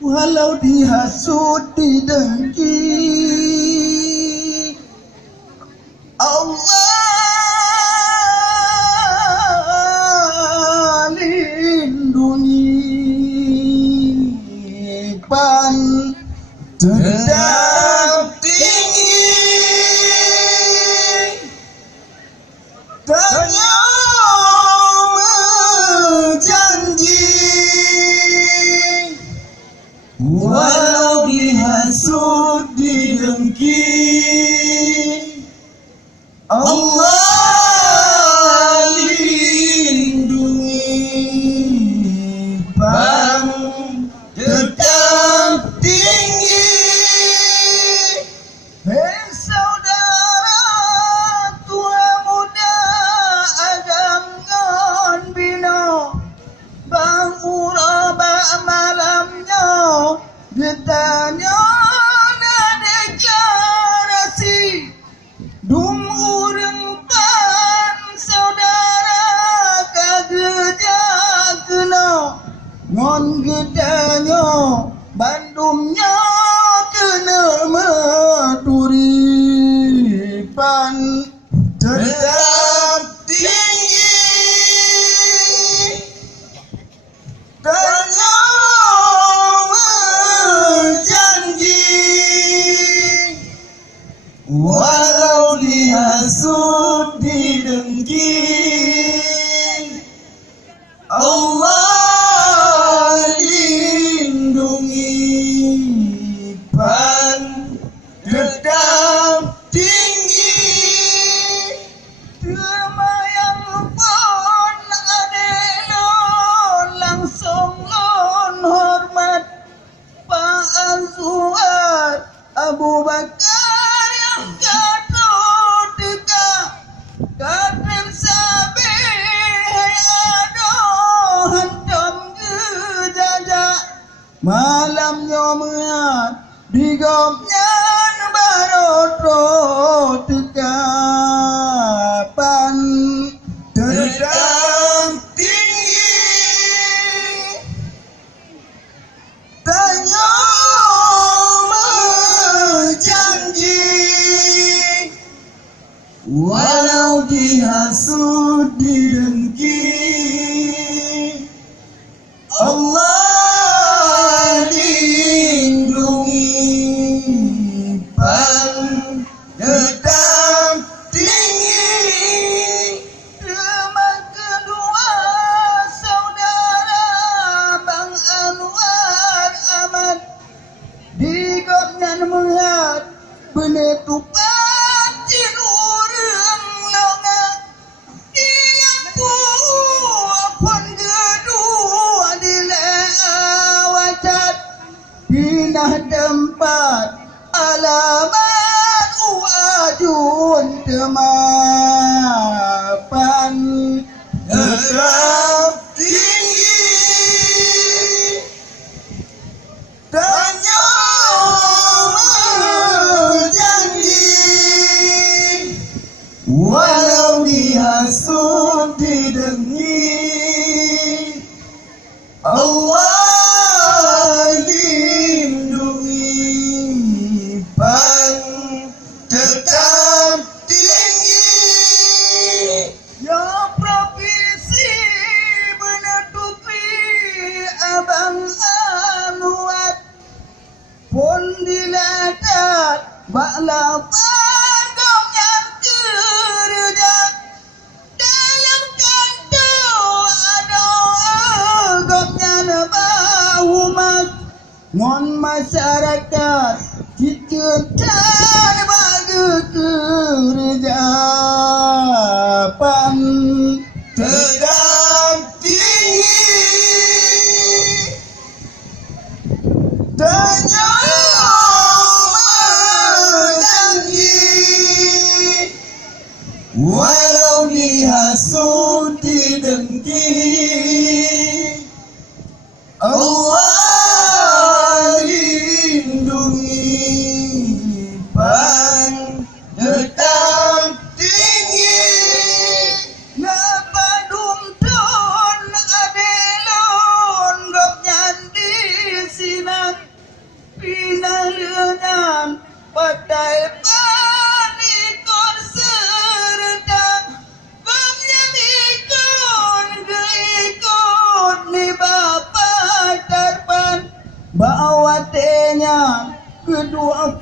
walau dihasut didengki. Allah lindungi pandang tinggi, ternyum janji, walau dihasut didengki. Allah lindungi pandang tinggi. Hei saudara tua muda agam ngon bino, bang uraba malamnya getanya nade jarasi. Dum urang pan saudara kageja kena, ngon gedanya bandumnya kena maturi pan tetap tinggi, ternyum janji, walau dihasut didengki. Allah lindungi pandang tinggi. Termayang pun adeno langsung lon hormat Pak Azwar Abu Bakar yang jatuh dekat kadang sabi hai aduh hantam gejajak malamnya meat digomnya baroto tekapan terang tinggi, tanya janji, walau dihasut didengki. Allah lindungi pandang tinggi. Teman kedua saudara Bang Anwar Ahmad digopnyan mengat benetupan cin urang longa diang pun kedua dilewacat pindah tempat alamat uajun temapan tetap tinggi, tanya janji, walau dihasut didengki. Allah lindungi pandang tinggi. Ya provinsi menutupi Abang Anwar pun diladat bakla pagam yang kerja dalam kantor ada agaknya nebahumat ngon masyarakat cicatan bagi kerja pan sedang tinggi, tanya janji, walau dihasut didengki. Allah lindungi lewatinya kedua